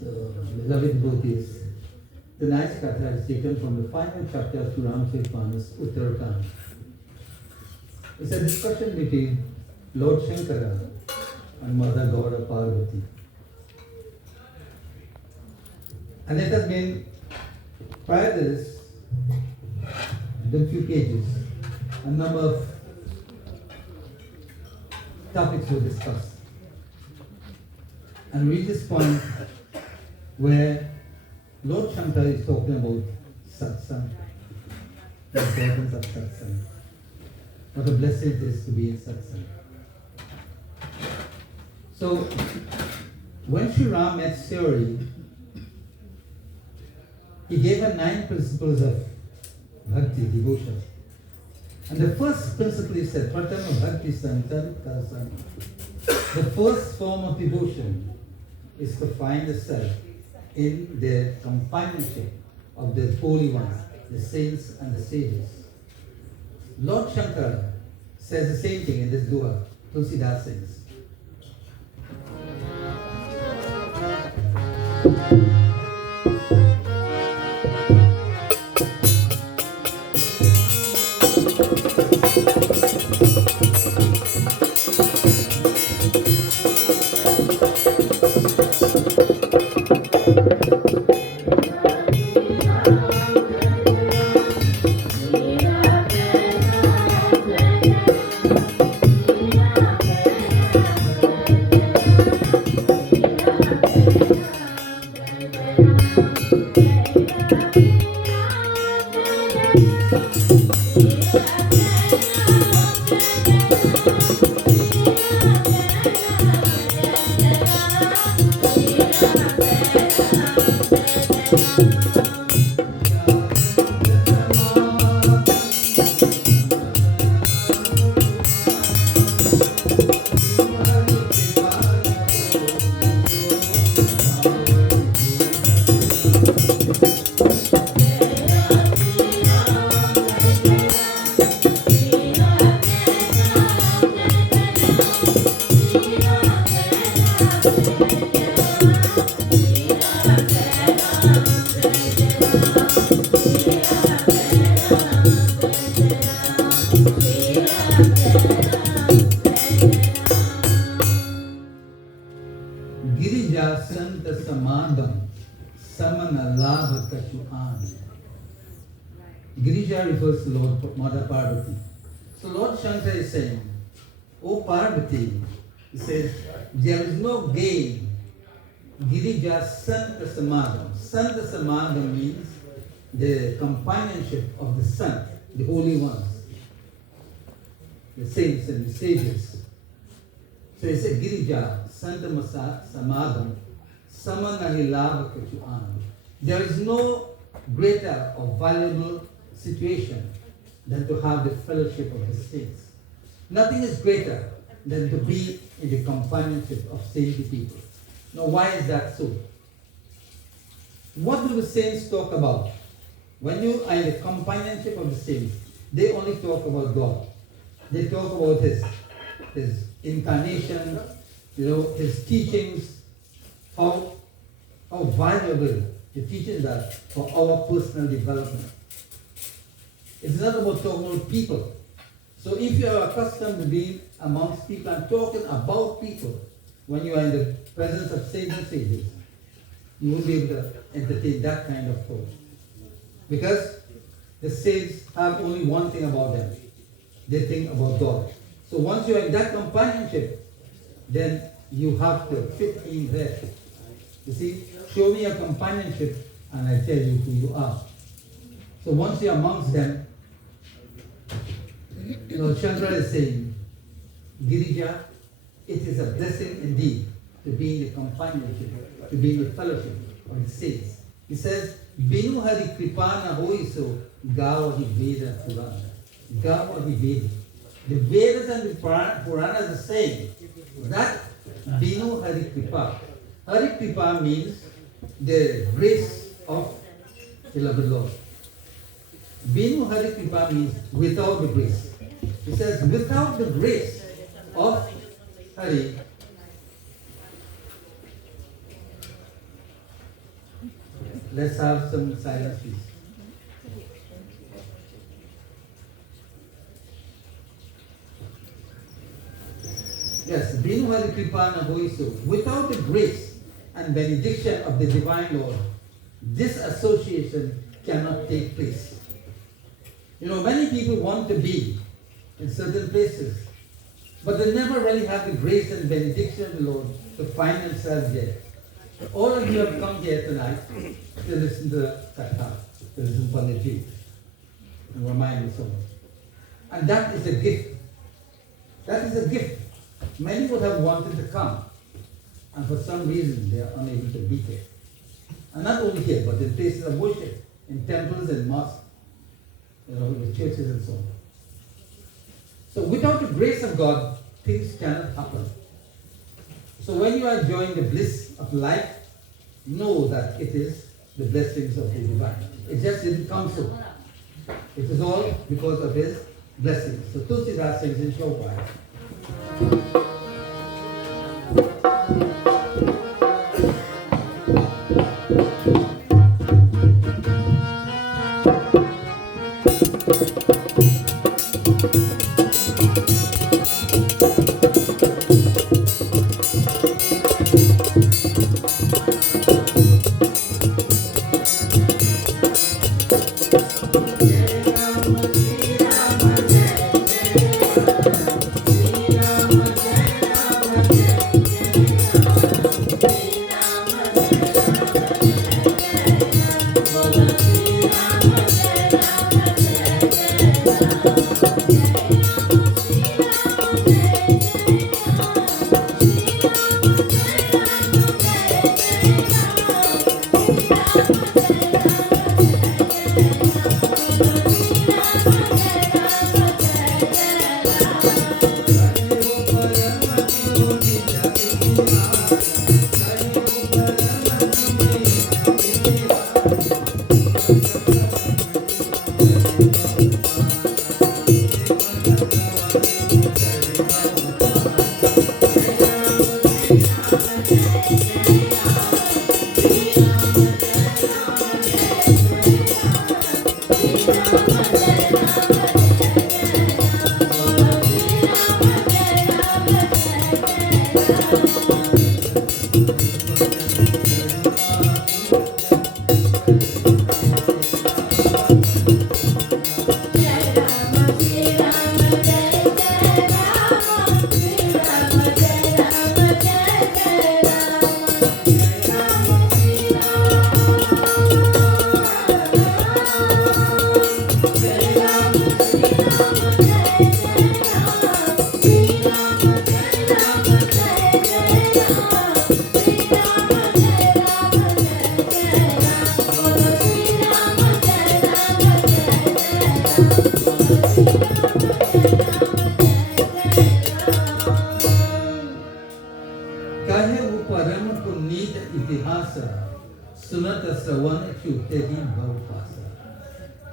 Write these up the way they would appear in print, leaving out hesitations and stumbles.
So, beloved devotees, tonight's katha is taken from the final chapter of Ramcharitmanas, Uttarkand. It's a discussion between Lord Shankara and Mother Gaura Parvati. And it has been, prior to this, the few pages, a number of topics were discussed. And reach this point where Lord Shankara is talking about Satsangh, the importance of Satsangh, what a blessing it is to be in Satsangh. So, when Sri Ram met Siri, he gave her 9 principles of bhakti, devotion. And the first principle he said, Pratama Bhakti Santarika San. The first form of devotion is to find the self in the companionship of the holy ones, the saints and the sages. Lord Shankara says the same thing in this dua. Tulsidas sings. Girija refers to Lord Mother Parvati. So Lord Shankara is saying, O Parvati, he says, there is no gain. Girija Santa Samadham. Santa Samadham means the companionship of the saint, the holy ones, the saints and the sages. So he said, Girija Santa Samadham Samanahi Labha Kachuan. There is no greater or valuable situation than to have the fellowship of the saints. Nothing is greater than to be in the companionship of saintly people. Now, why is that so? What do the saints talk about? When you are in the companionship of the saints, they only talk about God. They talk about His incarnation, His teachings, how valuable the teachings are for our personal development. It's not about talking about people. So if you are accustomed to being amongst people and talking about people, when you are in the presence of saints and sages, you won't be able to entertain that kind of thought. Because the saints have only one thing about them. They think about God. So once you are in that companionship, then you have to fit in there. You see, show me a companionship and I tell you who you are. So once you are amongst them, Shankara is saying, Girija, it is a blessing indeed to be in the companionship, to be in the fellowship of the saints. He says, Binu Hari Kripana Hoiso Gavahi Veda Purana. Gavahi Veda. The Vedas and the Puranas are saying that Binu Hari Kripa. Hari Kripa means the grace of beloved Lord. Binu Hari Kripa means without the grace. He says, without the grace of Hari, Let's have some silence, please. Yes, Binuhari Kripana Hoisu. Without the grace and benediction of the Divine Lord, this association cannot take place. You know, many people want to be in certain places, but they never really have the grace and benediction of the Lord to find themselves there. So all of you have come here tonight to listen to Katha, to listen to Parvati, and remind you so much. And that is a gift. That is a gift. Many would have wanted to come, and for some reason they are unable to be here. And not only here, but in places of worship, in temples and mosques, you know, in the churches and so on. So without the grace of God, things cannot happen. So when you are enjoying the bliss of life, know that it is the blessings of the divine. It just didn't come so. It is all because of his blessings. So Tulsidas sings in Shobhai.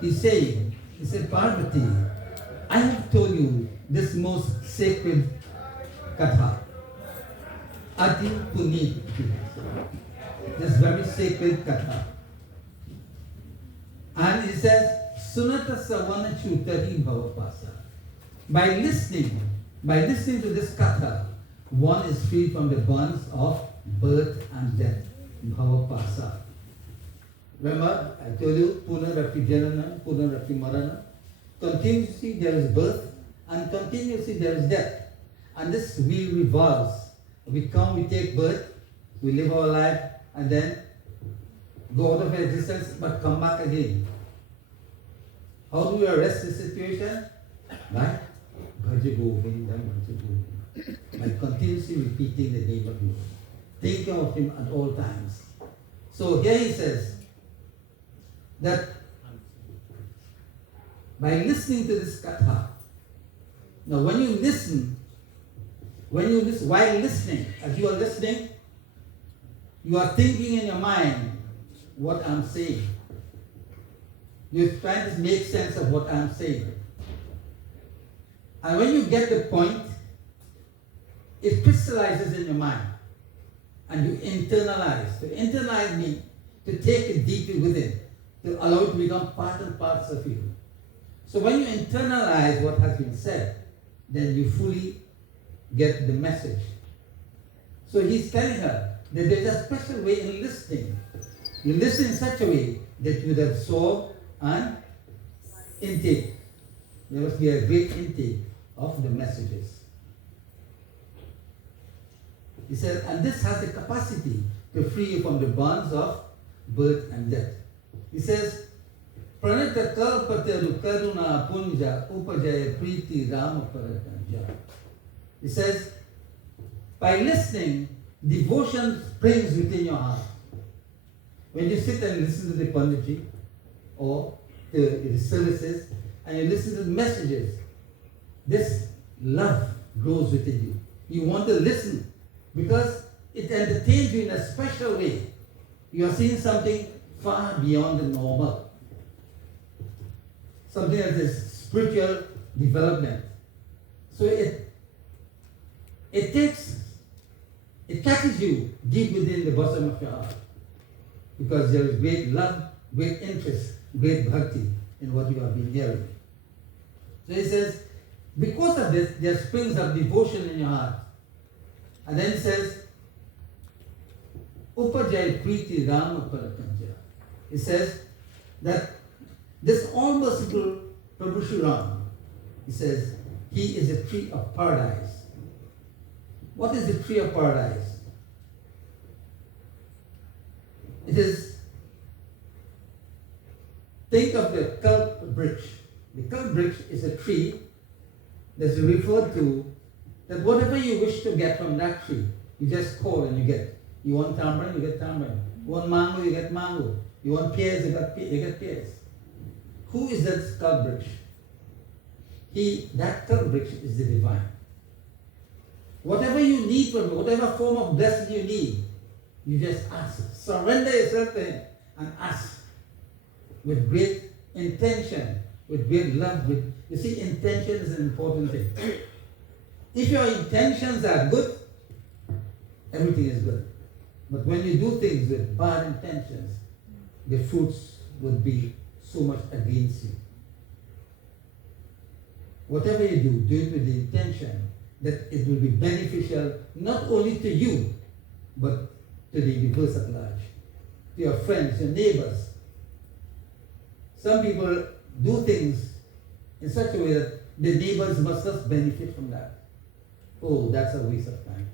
He's saying, he said, Parvati, I have told you this most sacred katha, Ati Punit, this very sacred katha. And he says, Sunata Savana Chutari Bhavapasa. By listening to this katha, one is free from the bonds of birth and death, Bhavapasa. Remember, I told you, Punarapi Janana, Punarapi Marana. Continuously there is birth and continuously there is death. And this wheel revolves. We come, we take birth, we live our life, and then go out of existence, but come back again. How do we arrest this situation? By Bhaja Govinda, Bhaja Govinda. By continuously repeating the name of God. Thinking of him at all times. So here he says, that by listening to this katha, now when you listen, while listening, as you are listening, you are thinking in your mind what I'm saying. You're trying to make sense of what I'm saying. And when you get the point, it crystallizes in your mind and you internalize. To internalize means to take it deeply within, to allow it to become part and parts of you. So when you internalize what has been said, then you fully get the message. So he's telling her that there's a special way in listening. You listen in such a way that you would absorb and intake. There must be a great intake of the messages. He said, and this has the capacity to free you from the bonds of birth and death. He says, Pranita kalpataru karuna punja upajaya priti rama parakanja. He says, by listening, devotion springs within your heart. When you sit and listen to the Panditji or the services and you listen to the messages, this love grows within you. You want to listen because it entertains you in a special way. You are seeing something far beyond the normal. Something that is spiritual development. So it catches you deep within the bosom of your heart. Because there is great love, great interest, great bhakti in what you have been hearing. So he says, because of this, there springs up devotion in your heart. And then he says, Upajay Priti Rama Parakanja. He says that this all-merciful Prabhu Shri Ram, he says, he is a tree of paradise. What is the tree of paradise? It is, think of the kelp bridge. The kelp bridge is a tree that's referred to that whatever you wish to get from that tree, you just call and you get. You want tamarind, you get tamarind. You want mango, you get mango. You want pears, you get pears. Who is that kelp bridge? That kelp bridge is the divine. Whatever you need from him, whatever form of blessing you need, you just ask. Surrender yourself to him and ask with great intention, with great love. You see, intention is an important thing. If your intentions are good, everything is good. But when you do things with bad intentions, the fruits would be so much against you. Whatever you do it with the intention that it will be beneficial not only to you, but to the universe at large, to your friends, your neighbors. Some people do things in such a way that the neighbors must not benefit from that. Oh, that's a waste of time.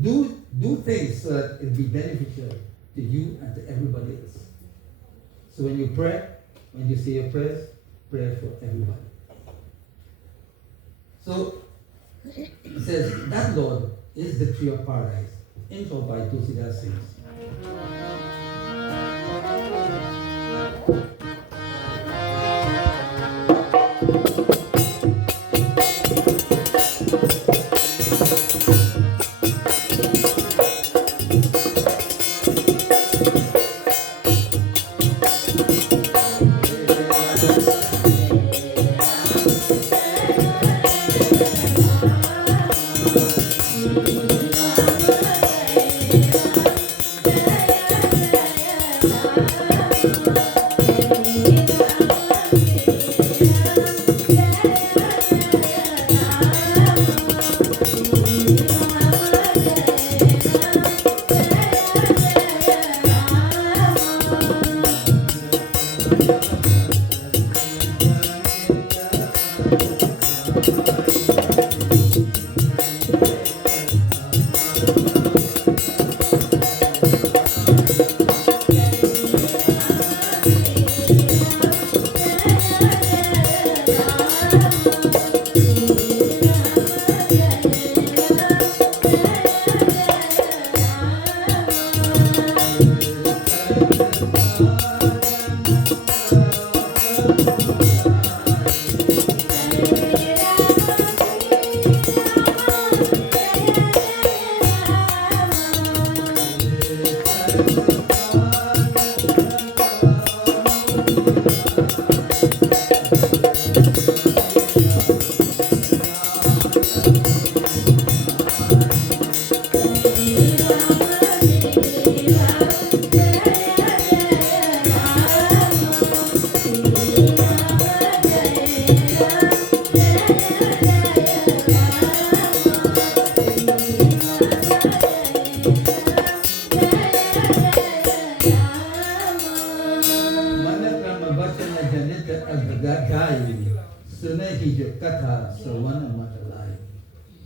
Do things so that it will be beneficial to you and to everybody else. So when you pray, when you say your prayers, pray for everybody. So it says that Lord is the tree of paradise. Intro by Tulsidas sings.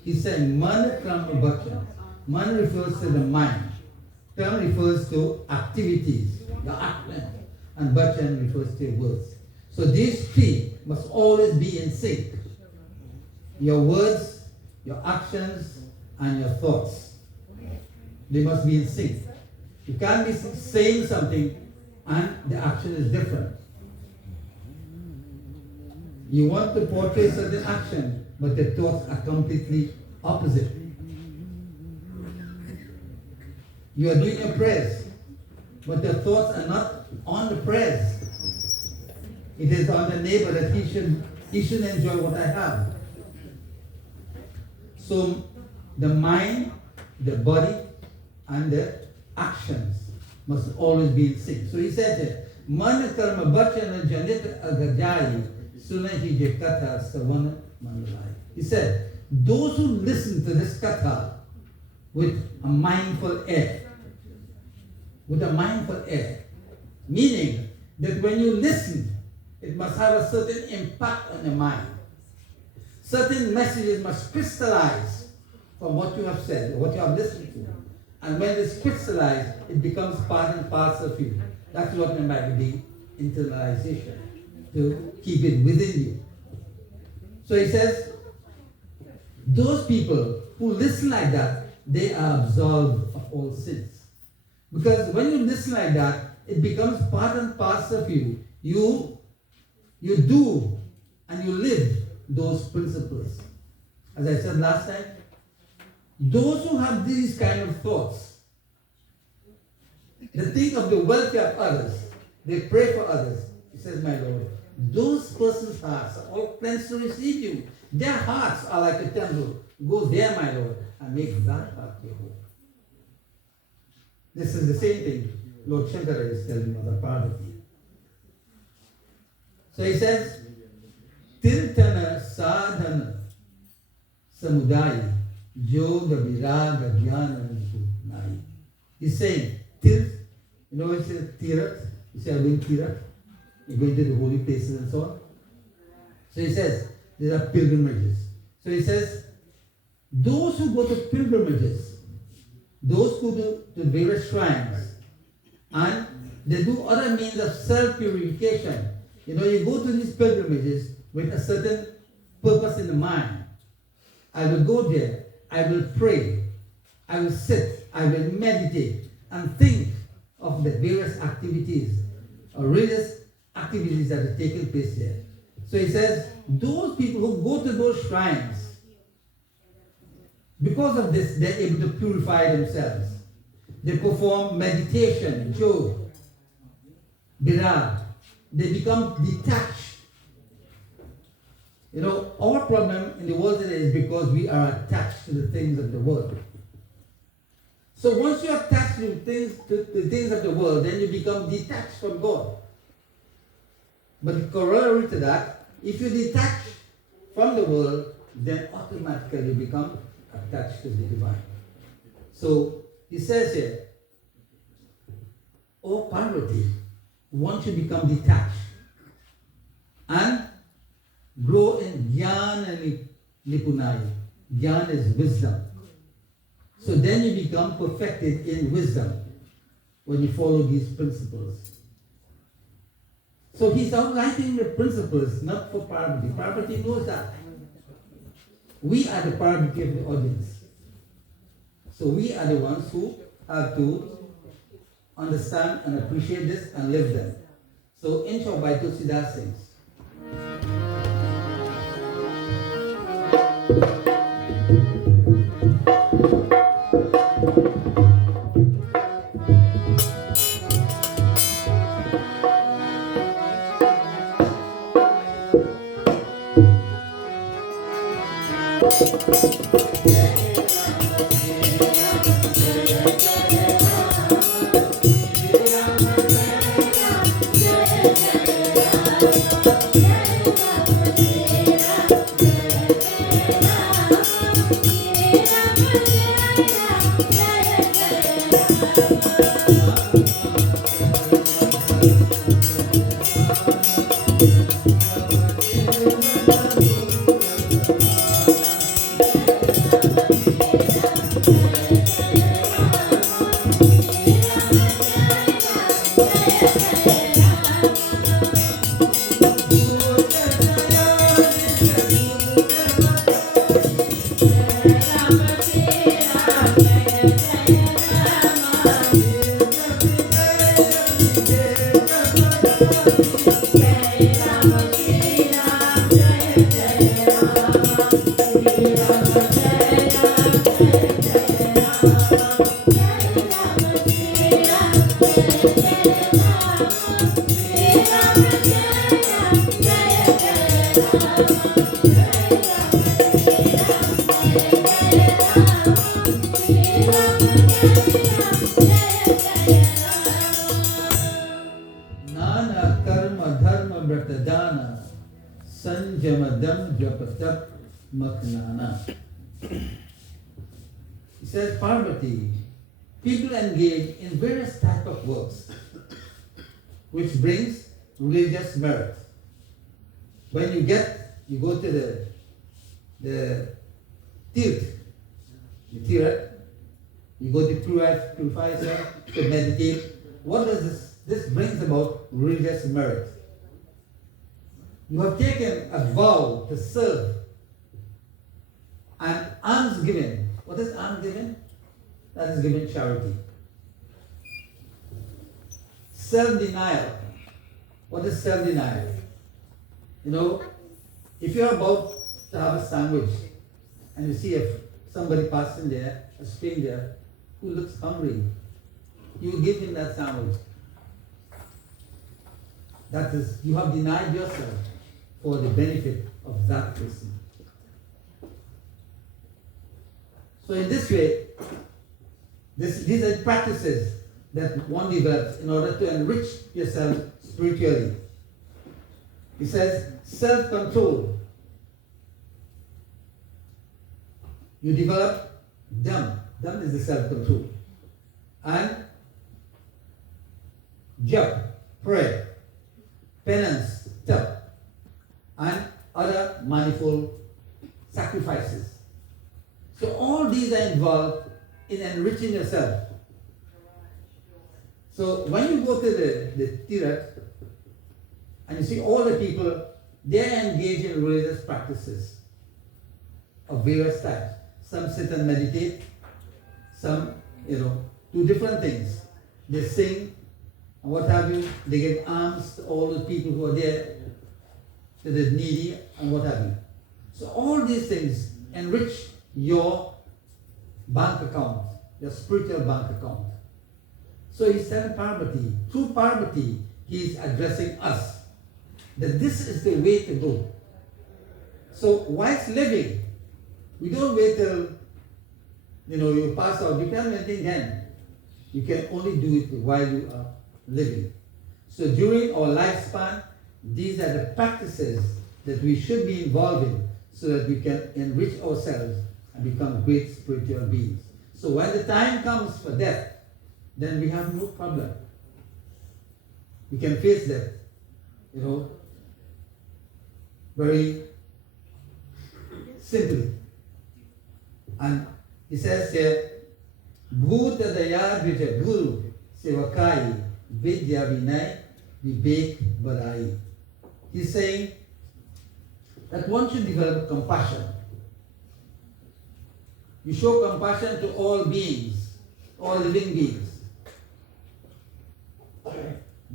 He said, Man Karma Bhajan. Man refers to the mind. Karma refers to activities, your action. And Bhajan refers to your words. So these three must always be in sync. Your words, your actions, and your thoughts. They must be in sync. You can't be saying something and the action is different. You want to portray certain action, but the thoughts are completely opposite. You are doing your prayers, but your thoughts are not on the prayers. It is on the neighbor that he should enjoy what I have. So the mind, the body, and the actions must always be in sync. So he said here, Man karma bachana janit agajai sunahi je katha savana mandalai. He said, those who listen to this katha with a mindful air, meaning that when you listen, it must have a certain impact on the mind. Certain messages must crystallize from what you have said, or what you have listened to. And when it's crystallized, it becomes part and parcel of you. That's what meant by the internalization, to keep it within you. So he says, those people who listen like that, they are absolved of all sins. Because when you listen like that, it becomes part and parcel of you. You do and you live those principles. As I said last time, those who have these kind of thoughts, they think of the welfare of others, they pray for others. He says, my Lord, those persons' hearts are all cleansed to receive you. Their hearts are like a temple. Go there, my Lord, and make that heart your home. This is the same thing Lord Shankara is telling Mother Parvati. So he says, Tirtana sadhana samudaya yoga viraga jnana nai. He's saying, Tirt, you know, he says Tirat, you say, I'm going Tirat, you're going to the holy places and so on. So he says, there are pilgrimages. So he says, those who go to pilgrimages, those who do the various shrines, and they do other means of self-purification. You know, you go to these pilgrimages with a certain purpose in the mind. I will go there, I will pray, I will sit, I will meditate, and think of the various activities, or religious activities that are taking place there. So he says, those people who go to those shrines, because of this, they're able to purify themselves. They perform meditation, yoga, birag. They become detached. You know, our problem in the world today is because we are attached to the things of the world. So once you are attached to the things of the world, then you become detached from God. But corollary to that, if you detach from the world, then automatically you become attached to the divine. So he says here, O Parvati, once you become detached and grow in jnana nipunaya, jnana is wisdom. So then you become perfected in wisdom when you follow these principles. So he's outlining the principles, not for Parvati. Parvati knows that. We are the Parvati of the audience. So we are the ones who have to understand and appreciate this and live them. So in short, by Tulsidas sings. Nana karma dharma vratadana sanjamadam japatap maknana. He says, Parvati, people engage in various types of works which brings religious merit. When you go to the Tirth, you go to purify yourself, to meditate. What does this? This brings about religious merit. You have taken a vow to serve, and alms given. What is alms given? That is given charity. Self-denial. What is self-denial? You know, if you're about to have a sandwich and you see somebody passing there, a stranger who looks hungry, you will give him that sandwich. That is, you have denied yourself for the benefit of that person. So in this way, these are practices that one develops in order to enrich yourself spiritually. He says, self-control. You develop dham. Dham is the self-control. And jap, prayer, penance, tap, and other manifold sacrifices. So all these are involved in enriching yourself. So when you go to the Tirth, and you see all the people, they are engaged in religious practices of various types. Some sit and meditate, some, do different things. They sing, and what have you. They give alms to all the people who are there, to the needy, and what have you. So all these things enrich your bank account, your spiritual bank account. So he's telling Parvati, through Parvati, he's addressing us, that this is the way to go. So whilst living, we don't wait till you pass out. You can't do anything then. You can only do it while you are living. So during our lifespan, these are the practices that we should be involved in so that we can enrich ourselves and become great spiritual beings. So when the time comes for death, then we have no problem. We can face death, very simply. And he says here, Bhuta Daya Vijay Guru Sevakai Vidya Vinay Vivek Badai. He's saying that one should develop compassion. You show compassion to all beings, all living beings.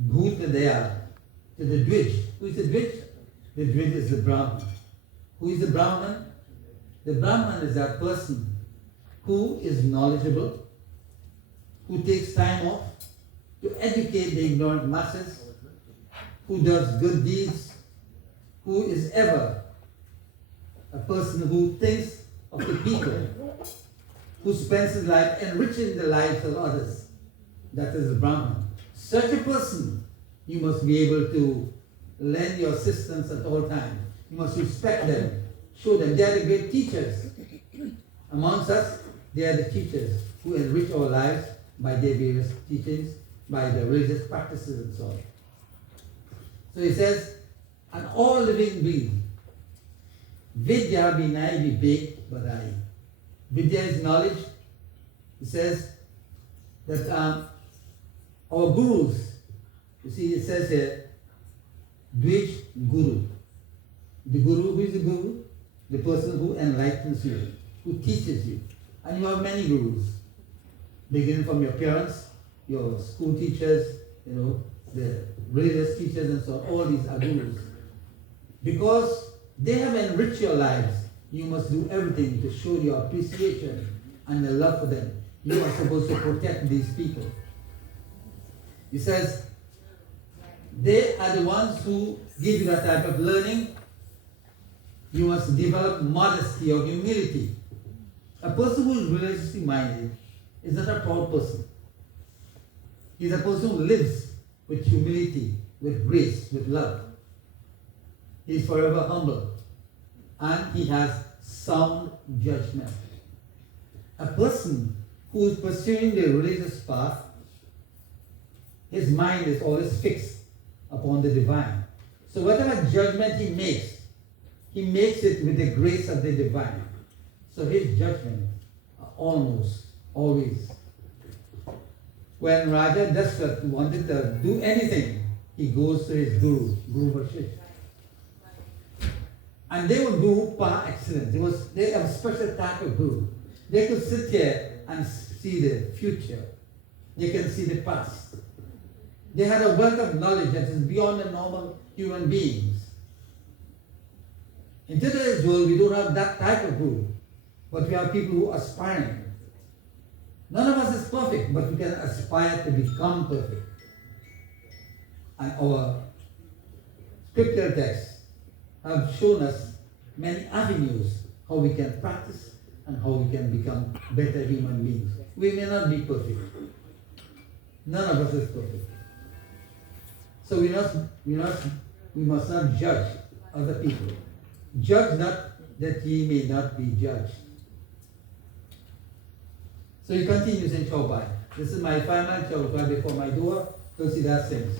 Bhuta Daya, to the Dvij. Who is the Dvij? The Dvij is the Brahman. Who is the Brahman? The Brahman is that person who is knowledgeable, who takes time off to educate the ignorant masses, who does good deeds, who is ever a person who thinks of the people, who spends his life enriching the lives of others. That is the Brahman. Such a person, you must be able to lend your assistance at all times. You must respect them, show them. They are the great teachers. Amongst us, they are the teachers who enrich our lives by their various teachings, by their religious practices and so on. So he says, an all living being, Vidya Vinay Vivek Badai. Vidya is knowledge. He says that our gurus, you see it says here, Dvij Guru. The guru, who is the guru? The person who enlightens you, who teaches you. And you have many gurus, beginning from your parents, your school teachers, the religious teachers and so on. All these are gurus. Because they have enriched your lives, you must do everything to show your appreciation and your love for them. You are supposed to protect these people. He says, they are the ones who give you that type of learning. You must develop modesty or humility. A person who is religiously minded is not a proud person. He's a person who lives with humility, with grace, with love. He's forever humble. And he has sound judgment. A person who is pursuing the religious path, his mind is always fixed upon the divine. So whatever judgment he makes it with the grace of the divine. So his judgment are almost always. When Raja Dashrath wanted to do anything, he goes to his guru, Guru Vashishtha. And they were guru par excellence. They have a special type of guru. They could sit here and see the future. They can see the past. They had a wealth of knowledge that is beyond the normal human beings. In today's world, we don't have that type of guru, but we have people who are aspiring. None of us is perfect, but we can aspire to become perfect. And our scripture texts have shown us many avenues how we can practice and how we can become better human beings. We may not be perfect. None of us is perfect. So we must not judge other people. Judge not that ye may not be judged. So he continues in Chaupai. This is my final Chaupai before my door. Tulsidas sings.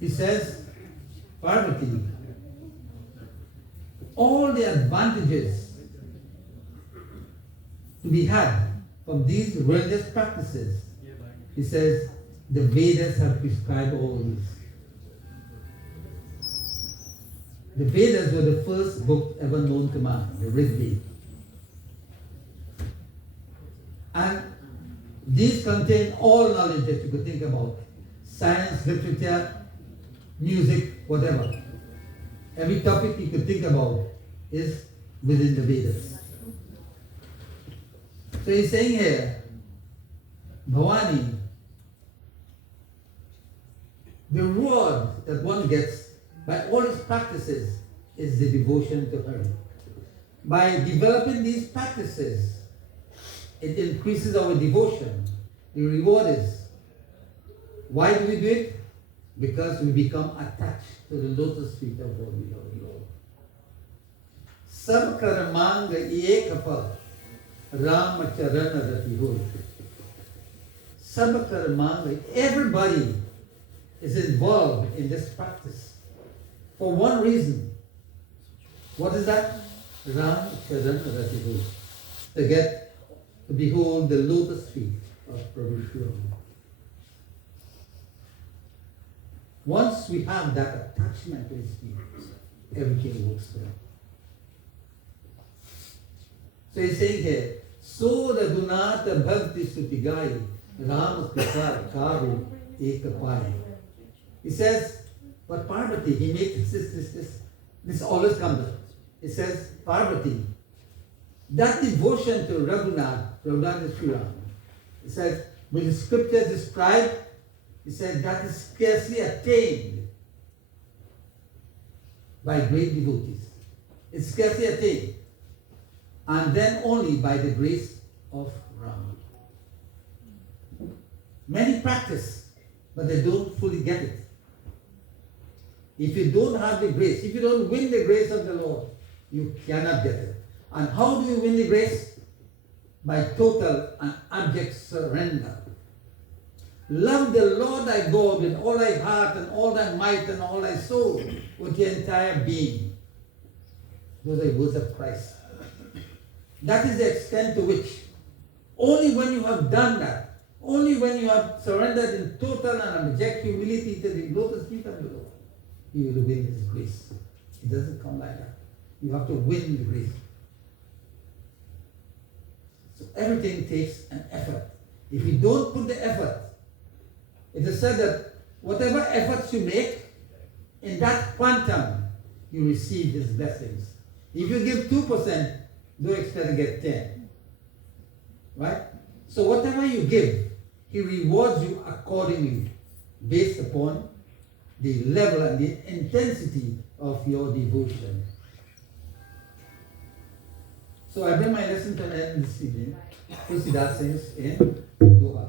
He says, Parvati, all the advantages to be had from these religious practices, he says, the Vedas have prescribed all these. The Vedas were the first book ever known to man, the Rig Veda. These contain all knowledge that you could think about. Science, literature, music, whatever. Every topic you could think about is within the Vedas. So he's saying here, Bhavani, the reward that one gets by all his practices is the devotion to her. By developing these practices, it increases our devotion. The reward is, why do we do it? Because we become attached to the lotus feet of our beloved Lord. Sab karamang ekapal Ram charana rati hoy. Sab karamang, everybody is involved in this practice for one reason. What is that? Ram charana rati hoy. To behold the lotus feet of Prabhu Shri Ram. Once we have that attachment to his feet, everything works well. So he's saying here, So Raghunatha Bhakti Sutigai Ram Krishna Karu Ekapai. He says, but Parvati, he makes this always comes up. He says, Parvati, that devotion to Raghunath is Sri Ram. He says, when the scriptures describe, he said that is scarcely attained by great devotees. It's scarcely attained. And then only by the grace of Ram. Many practice, but they don't fully get it. If you don't have the grace, if you don't win the grace of the Lord, you cannot get it. And how do you win the grace? By total and abject surrender. Love the Lord thy God with all thy heart and all thy might and all thy soul, with your entire being. Those are the words of Christ. That is the extent to which, only when you have done that, only when you have surrendered in total and abject humility to the lotus feet of the Lord, you will win His grace. It doesn't come like that. You have to win the grace. So everything takes an effort. If you don't put the effort, it is said that whatever efforts you make, in that quantum, you receive His blessings. If you give 2%, don't expect to get 10. Right? So whatever you give, He rewards you accordingly, based upon the level and the intensity of your devotion. So I bring my lesson to an end this evening. Tusidas sings in Doha.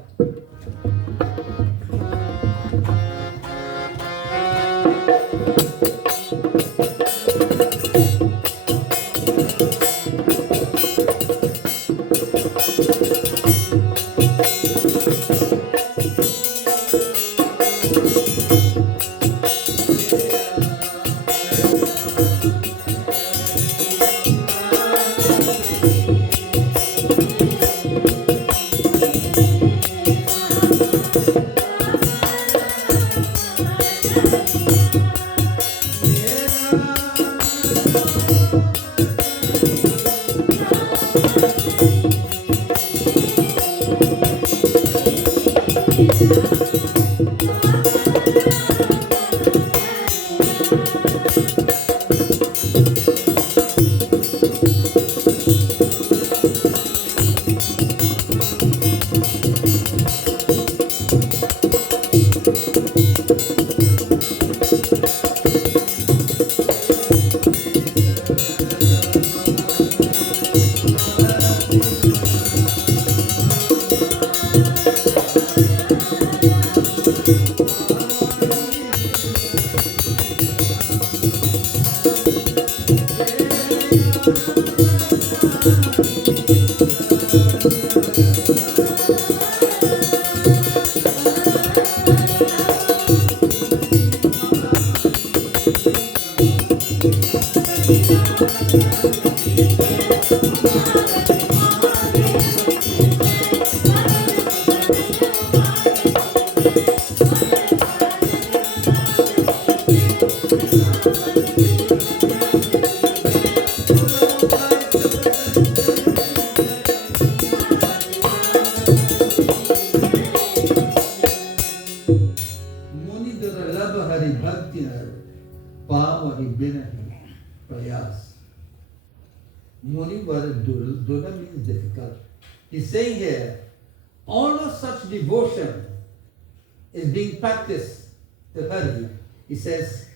word dura means difficult. He's saying here, all of such devotion is being practiced to her here. He says,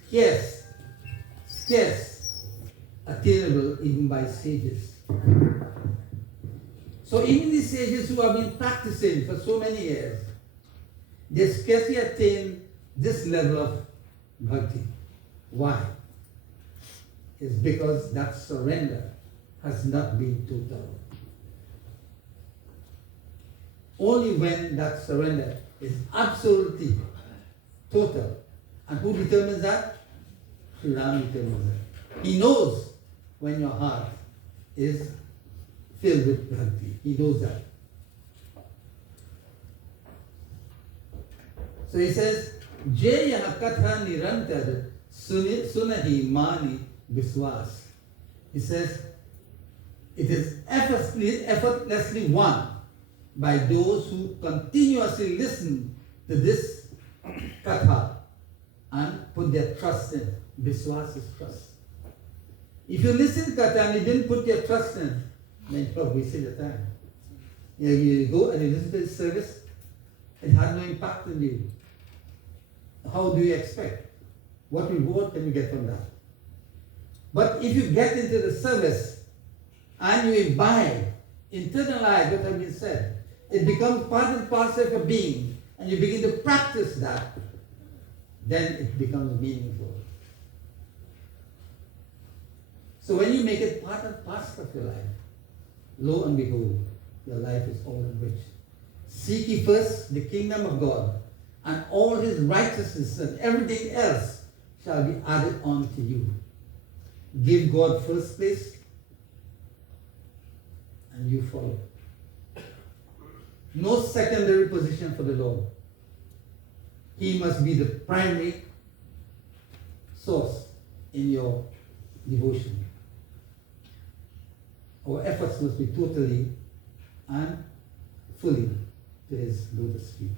scarce attainable even by sages. So even these sages who have been practicing for so many years, they scarcely attain this level of bhakti. Why? It's because that surrender has not been total. Only when that surrender is absolutely total. And who determines that? Sri Ram determines that. He knows when your heart is filled with bhakti. He knows that. So he says, Jaya katha nirantar sunahi mani viswas. He says, it is effortlessly won by those who continuously listen to this katha and put their trust in it. Viswas is trust. If you listen to katha and you didn't put your trust in it, then you have wasted your time. You go and you listen to this service, it had no impact on you. How do you expect? What reward can you get from that? But if you get into the service and you imbibe, internalize what has been said, it becomes part and parcel of your being, and you begin to practice that, then it becomes meaningful. So when you make it part and parcel of your life, lo and behold, your life is all enriched. Seek ye first the kingdom of God, and all his righteousness and everything else shall be added on to you. Give God first place, and you follow. No secondary position for the Lord. He must be the primary source in your devotion. Our efforts must be totally and fully to his lotus feet.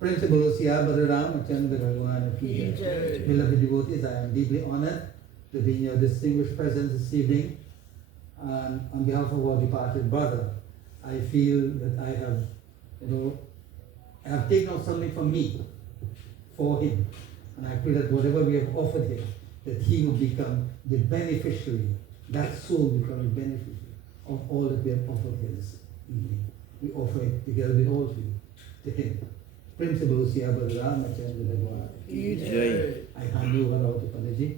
Principal Siya Balaram Achandra Bhagwan Ki Jai. Beloved devotees, I am deeply honored to be in your distinguished presence this evening. And on behalf of our departed brother, I feel that I have taken out something from me for him. And I pray that whatever we have offered him, that he will become the beneficiary, that soul become the beneficiary of all that we have offered here this evening. We offer it together with all of you to him. Principal Siya Balaram Achandra Bhagwan Ki Jai. I hand over now to Panaji.